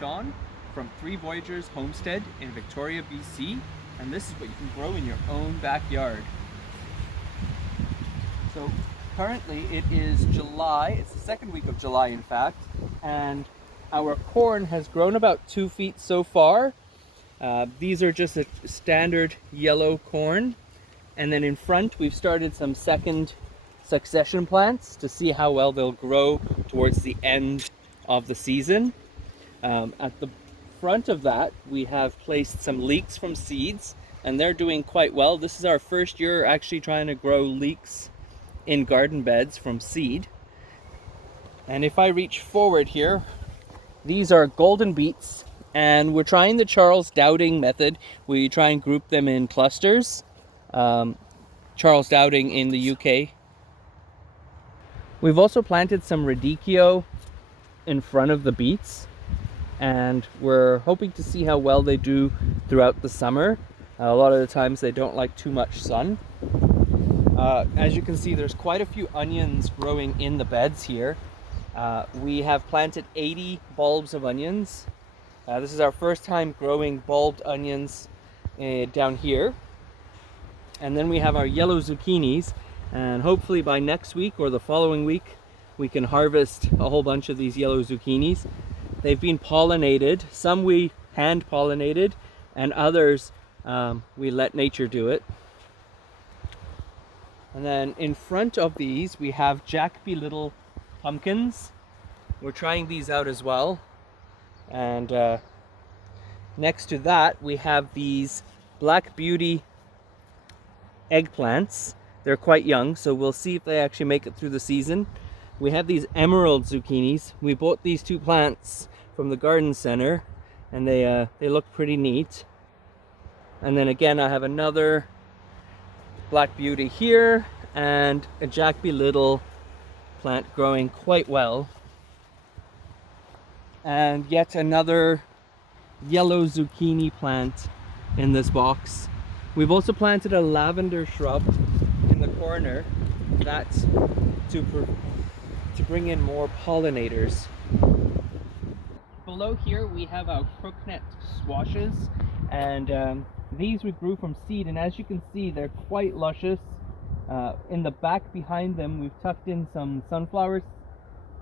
John from Three Voyagers Homestead in Victoria, BC, and this is what you can grow in your own backyard. So currently it is July, it's the second week of July in fact, and our corn has grown about 2 feet so far. These are just a standard yellow corn, and then in front we've started some second succession plants to see how well they'll grow towards the end of the season. At the front of that we have placed some leeks from seeds, and they're doing quite well. This is our first year actually trying to grow leeks in garden beds from seed. And if I reach forward here, these are golden beets, and we're trying the Charles Dowding method. We try and group them in clusters. Charles Dowding in the UK. We've also planted some radicchio in front of the beets, and we're hoping to see how well they do throughout the summer. A lot of the times they don't like too much sun. As you can see, there's quite a few onions growing in the beds here. We have planted 80 bulbs of onions. This is our first time growing bulbed onions down here. And then we have our yellow zucchinis, and hopefully by next week or the following week we can harvest a whole bunch of these yellow zucchinis. They've been pollinated. Some we hand pollinated, and others we let nature do it. And then in front of these we have Jack-Be Little pumpkins. We're trying these out as well. And next to that we have these Black Beauty eggplants. They're quite young, so we'll see if they actually make it through the season. We have these emerald zucchinis. We bought these two plants from the garden center, and they look pretty neat. And then again I have another Black Beauty here, and a Jack-Be Little plant growing quite well, and yet another yellow zucchini plant in this box. We've also planted a lavender shrub in the corner, that's to bring in more pollinators. Below here we have our crookneck squashes, and these we grew from seed, and as you can see they're quite luscious. In the back behind them we've tucked in some sunflowers,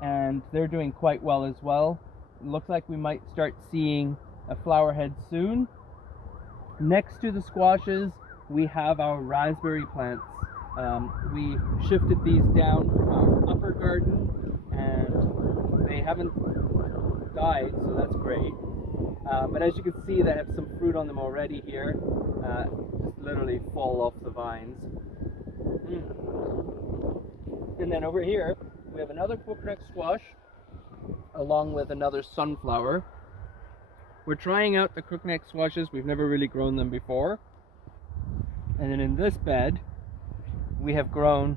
and they're doing quite well as well. It looks like we might start seeing a flower head soon. Next to the squashes we have our raspberry plants. We shifted these down from our upper garden, and they haven't died, so that's great. But as you can see, they have some fruit on them already here. Just literally fall off the vines. And then over here we have another crookneck squash along with another sunflower. We're trying out the crookneck squashes. We've never really grown them before. And then in this bed we have grown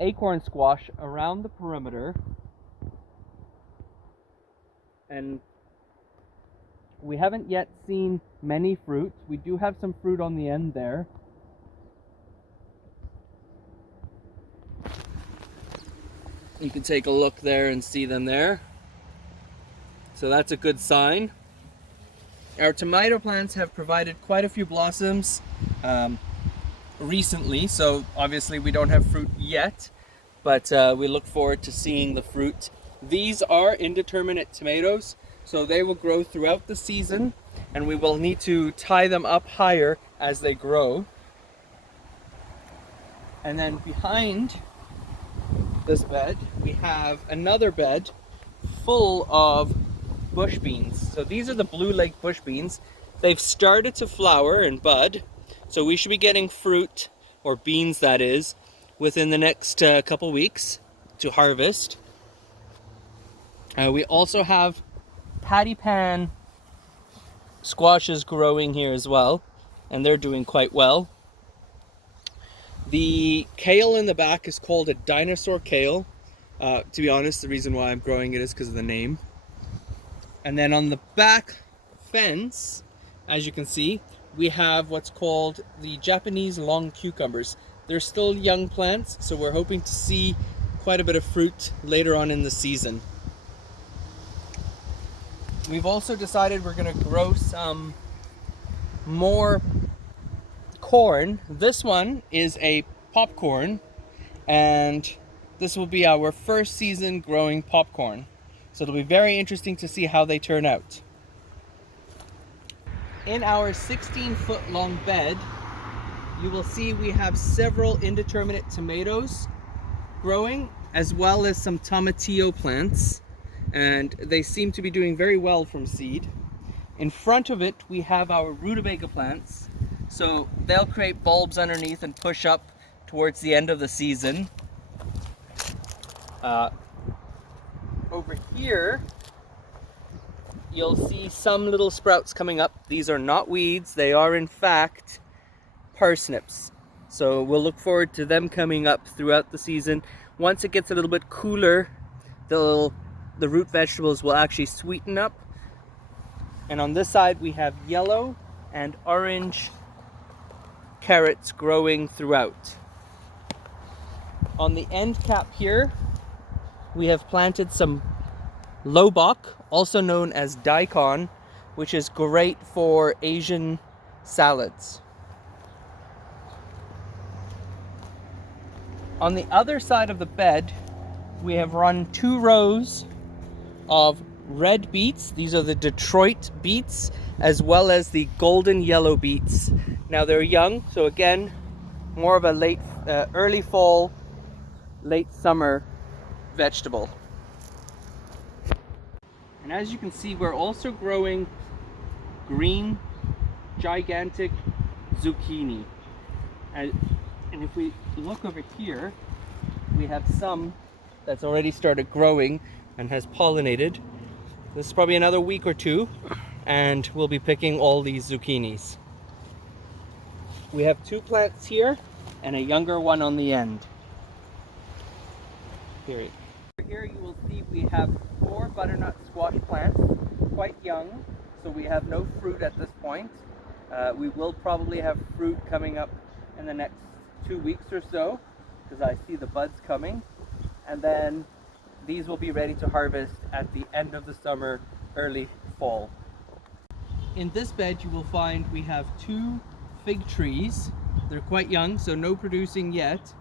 acorn squash around the perimeter, and we haven't yet seen many fruit. We do have some fruit on the end there. You can take a look there and see them there. So that's a good sign. Our tomato plants have provided quite a few blossoms recently, so obviously we don't have fruit yet, but we look forward to seeing the fruit. These are indeterminate tomatoes, so they will grow throughout the season, and we will need to tie them up higher as they grow. And then behind this bed we have another bed full of bush beans. So these are the blue leg bush beans. They've started to flower and bud, so we should be getting fruit, or beans that is, within the next couple weeks to harvest. We also have patty pan squashes growing here as well, and they're doing quite well. The kale in the back is called a dinosaur kale. To be honest, the reason why I'm growing it is because of the name. And then on the back fence, as you can see, we have what's called the Japanese long cucumbers. They're still young plants, so we're hoping to see quite a bit of fruit later on in the season. We've also decided we're going to grow some more corn. This one is a popcorn, and this will be our first season growing popcorn. So it'll be very interesting to see how they turn out. In our 16-foot long bed, you will see we have several indeterminate tomatoes growing, as well as some tomatillo plants, and they seem to be doing very well from seed. In front of it, we have our rutabaga plants, so they'll create bulbs underneath and push up towards the end of the season. Over here, you'll see some little sprouts coming up. These are not weeds, they are in fact parsnips. So we'll look forward to them coming up throughout the season. Once it gets a little bit cooler, the root vegetables will actually sweeten up. And on this side we have yellow and orange carrots growing throughout. On the end cap here, we have planted some lobok, also known as daikon, which is great for Asian salads. On the other side of the bed, we have run 2 rows of red beets. These are the Detroit beets, as well as the golden yellow beets. Now they're young, so again, more of a early fall, late summer vegetable. And as you can see, we're also growing green, gigantic zucchini. And if we look over here, we have some that's already started growing and has pollinated. This is probably another week or 2, and we'll be picking all these zucchinis. We have 2 plants here and a younger one on the end. Here you will see we have 4 butternut squash plants, quite young, so we have no fruit at this point. We will probably have fruit coming up in the next 2 weeks or so, because I see the buds coming, and then these will be ready to harvest at the end of the summer, early fall. In this bed you will find we have 2 fig trees. They're quite young, so no producing yet.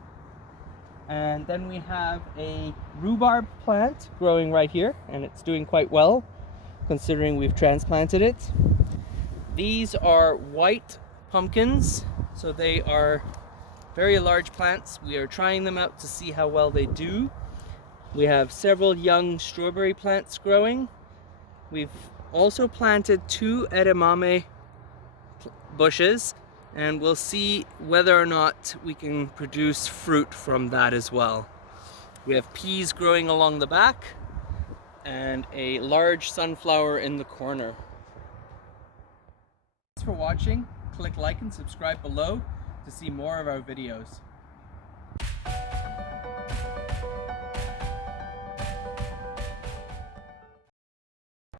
And then we have a rhubarb plant growing right here, and it's doing quite well considering we've transplanted it. These are white pumpkins, so they are very large plants. We are trying them out to see how well they do. We have several young strawberry plants growing. We've also planted 2 edamame bushes, and we'll see whether or not we can produce fruit from that as well. We have peas growing along the back and a large sunflower in the corner. Thanks for watching. Click like and subscribe below to see more of our videos.